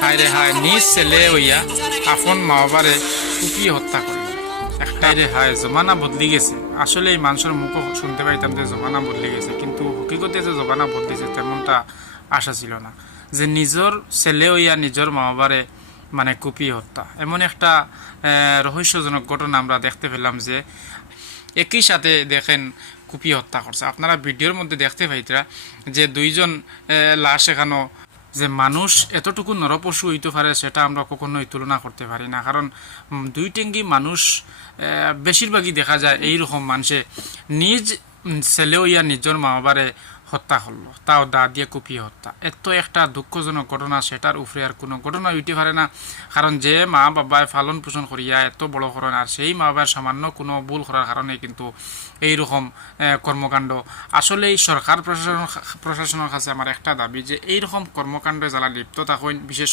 হায় রে হায়, নিজ ছেলে হইয়া আপন মা বাবারে কুপিয়ে হত্যা করল। একটাই রে হায়, জমানা বদলি গেছে। আসলে এই মানুষের মুখও শুনতে পাইতাম যে জমানা বদলি গেছে, কিন্তু হকিকতে যে জমানা বদলিছে তেমনটা আশা ছিল না। যে নিজের ছেলে হইয়া নিজের মা বাবারে মানে কুপিয়ে হত্যা, এমন একটা রহস্যজনক ঘটনা আমরা দেখতে পেলাম যে একই সাথে দেখেন কুপিয়ে হত্যা করছে। আপনারা ভিডিওর মধ্যে দেখতে পাইতরা যে দুইজন লাশ এখানো। যে মানুষ এতটুকু নরপশু হইতে পারে সেটা আমরা কখনোই তুলনা করতে পারি না। কারণ দুই টেঙ্গি মানুষ বেশিরভাগই দেখা যায় এইরকম মানুষে নিজ ছেলে হইয়া নিজের মা বাবারে হত্যা করলো, তাও দা দিয়ে কুপিয়ে হত্যা। এত একটা দুঃখজনক ঘটনা, সেটার উপরে আর কোনো ঘটনা হইতে পারে না। কারণ যে মা বাবায় পালন পোষণ করিয়া এত বড় করেন, আর সেই মা বাবার সামান্য কোনো ভুল করার কারণে কিন্তু এইরকম কর্মকাণ্ড। আসলে এই সরকার প্রশাসনের কাছে আমার একটা দাবি যে এইরকম কর্মকাণ্ডে যারা লিপ্ত থাকেন, বিশেষ